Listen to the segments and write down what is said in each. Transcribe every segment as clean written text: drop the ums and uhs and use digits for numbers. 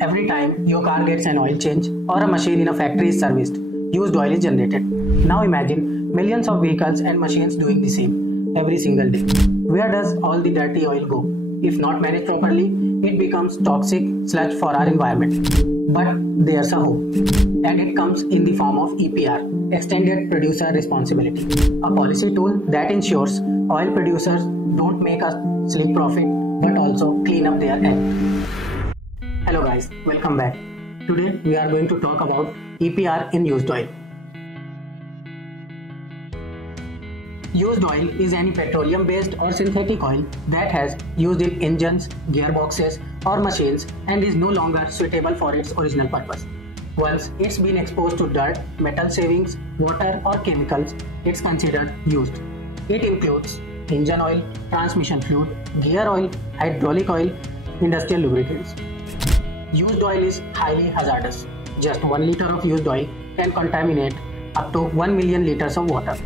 Every time your car gets an oil change or a machine in a factory is serviced, used oil is generated. Now imagine millions of vehicles and machines doing the same every single day. Where does all the dirty oil go? If not managed properly, it becomes toxic sludge for our environment. But there's a hope, and it comes in the form of EPR, Extended Producer Responsibility, a policy tool that ensures oil producers don't make a sleek profit but also clean up their end. Hello guys, welcome back. Today we are going to talk about EPR in used oil. Used oil is any petroleum based or synthetic oil that has used in engines, gearboxes or machines and is no longer suitable for its original purpose. Once it's been exposed to dirt, metal shavings, water or chemicals, it's considered used. It includes engine oil, transmission fluid, gear oil, hydraulic oil, industrial lubricants. Used oil is highly hazardous. Just 1 liter of used oil can contaminate up to 1 million liters of water.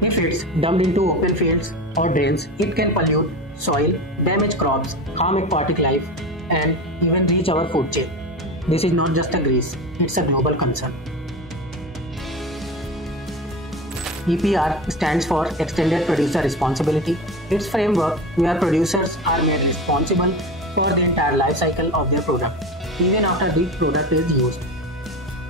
If it's dumped into open fields or drains, it can pollute soil, damage crops, harm aquatic life, and even reach our food chain. This is not just a grease, it's a global concern. EPR stands for Extended Producer Responsibility. It's framework where producers are made responsible for the entire life cycle of their product, even after the product is used.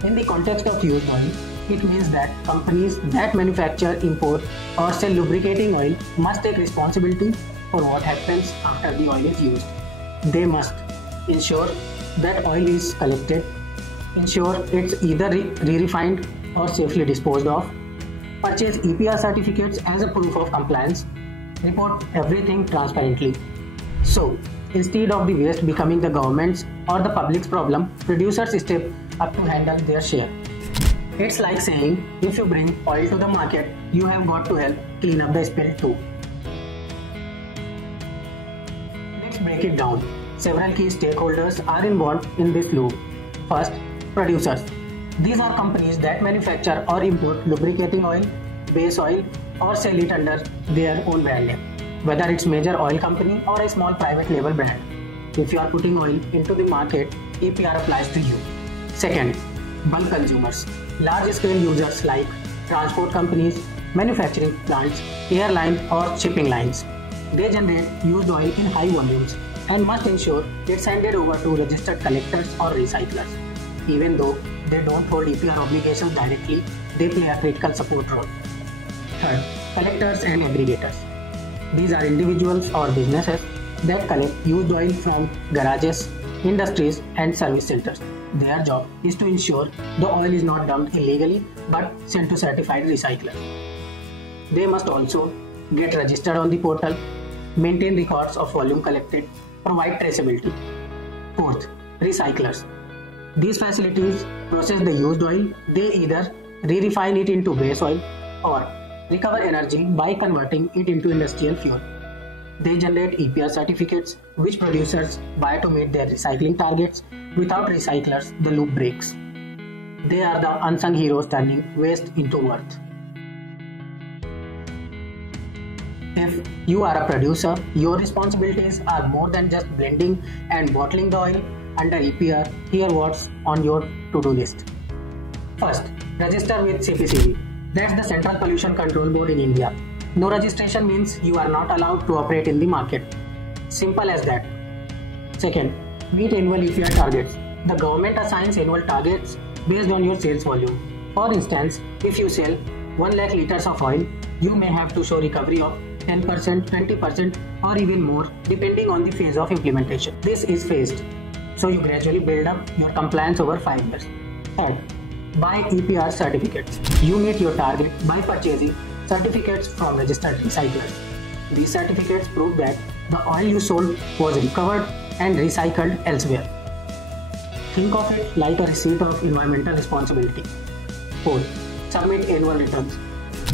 In the context of used oil, it means that companies that manufacture, import or sell lubricating oil must take responsibility for what happens after the oil is used. They must ensure that oil is collected, ensure it's either re-refined or safely disposed of, purchase EPR certificates as a proof of compliance, report everything transparently. So, instead of the waste becoming the government's or the public's problem, producers step up to handle their share. It's like saying, if you bring oil to the market, you have got to help clean up the spill too. Let's break it down. Several key stakeholders are involved in this loop. First, producers. These are companies that manufacture or import lubricating oil, base oil, or sell it under their own brand name, whether it's major oil company or a small private label brand. If you are putting oil into the market, EPR applies to you. Second, bulk consumers. Large-scale users like transport companies, manufacturing plants, airline or shipping lines. They generate used oil in high volumes and must ensure it's handed over to registered collectors or recyclers. Even though they don't hold EPR obligations directly, they play a critical support role. Third, collectors and aggregators. These are individuals or businesses that collect used oil from garages, industries and service centers. Their job is to ensure the oil is not dumped illegally but sent to certified recyclers. They must also get registered on the portal, maintain records of volume collected, provide traceability. Fourth, recyclers. These facilities process the used oil. They either re-refine it into base oil or recover energy by converting it into industrial fuel. They generate EPR certificates which producers buy to meet their recycling targets. Without recyclers, the loop breaks. They are the unsung heroes turning waste into worth. If you are a producer, your responsibilities are more than just blending and bottling the oil under EPR. Here what's on your to-do list. First, register with CPCB. That's the Central Pollution Control Board in India. No registration means you are not allowed to operate in the market. Simple as that. Second, meet annual EPR targets. The government assigns annual targets based on your sales volume. For instance, if you sell 1 lakh liters of oil, you may have to show recovery of 10%, 20% or even more depending on the phase of implementation. This is phased, so you gradually build up your compliance over 5 years. Third, buy EPR certificates. You meet your target by purchasing certificates from registered recyclers. These certificates prove that the oil you sold was recovered and recycled elsewhere. Think of it like a receipt of environmental responsibility. Fourth, submit annual returns.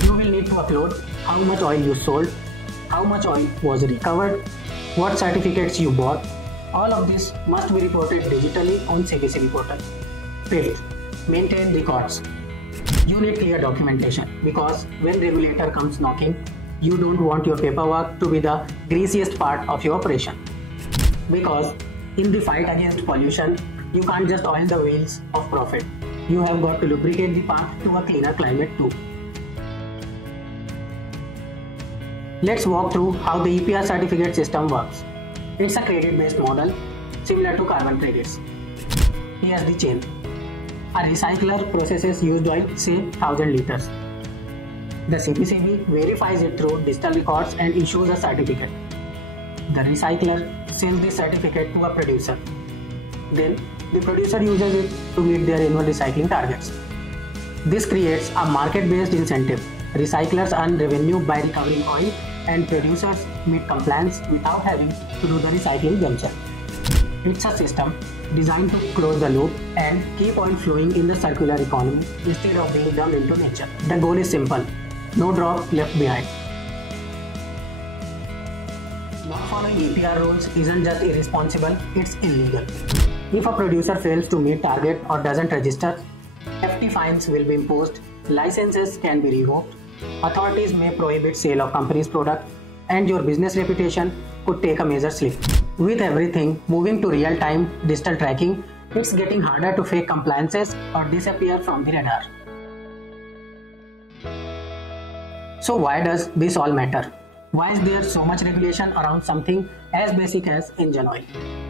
You will need to upload how much oil you sold, how much oil was recovered, what certificates you bought. All of this must be reported digitally on CPCB portal. Fifth, maintain records. You need clear documentation because when regulator comes knocking, you don't want your paperwork to be the greasiest part of your operation. Because in the fight against pollution, You can't just oil the wheels of profit. You have got to lubricate the path to a cleaner climate too. Let's walk through how the EPR certificate system works. It's a credit-based model similar to carbon credits. Here's the chain. A recycler processes used oil, say 1000 liters. The CPCB verifies it through digital records and issues a certificate. The recycler sells the certificate to a producer. Then, the producer uses it to meet their annual recycling targets. This creates a market-based incentive. Recyclers earn revenue by recovering oil, and producers meet compliance without having to do the recycling themselves. It's a system designed to close the loop and keep oil flowing in the circular economy instead of being dumped into nature. The goal is simple: no drop left behind. Not following EPR rules isn't just irresponsible, it's illegal. If a producer fails to meet target or doesn't register, hefty fines will be imposed, licenses can be revoked, authorities may prohibit sale of company's product, and your business reputation could take a major slip. With everything moving to real-time digital tracking, it's getting harder to fake compliances or disappear from the radar. So why does this all matter? Why is there so much regulation around something as basic as engine oil?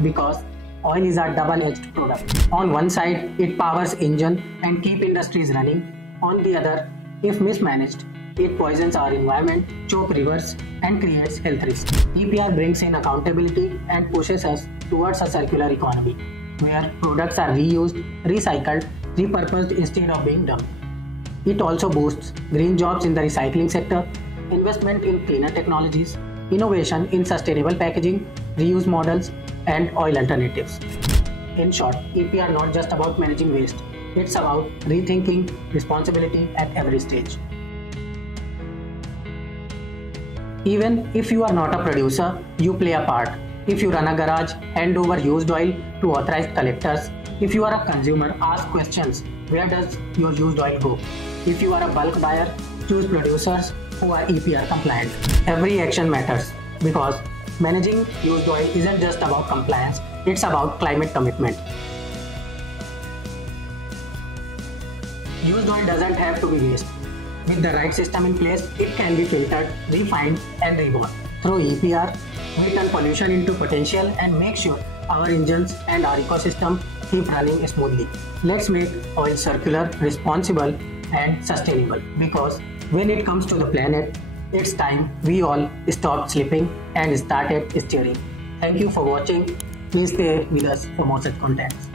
Because oil is a double-edged product. On one side, it powers engine and keep industries running. On the other, if mismanaged, it poisons our environment, choke rivers, and creates health risks. EPR brings in accountability and pushes us towards a circular economy, where products are reused, recycled, repurposed instead of being dumped. It also boosts green jobs in the recycling sector, investment in cleaner technologies, innovation in sustainable packaging, reuse models, and oil alternatives. In short, EPR not just about managing waste, it's about rethinking responsibility at every stage. Even if you are not a producer, you play a part. If you run a garage, hand over used oil to authorized collectors. If you are a consumer, ask questions. Where does your used oil go? If you are a bulk buyer, choose producers who are EPR compliant. Every action matters because managing used oil isn't just about compliance, it's about climate commitment. Used oil doesn't have to be waste. With the right system in place, it can be filtered, refined, and reborn. Through EPR, we turn pollution into potential and make sure our engines and our ecosystem keep running smoothly. Let's make oil circular, responsible, and sustainable, because when it comes to the planet, it's time we all stopped slipping and started steering. Thank you for watching. Please stay with us for more such contents.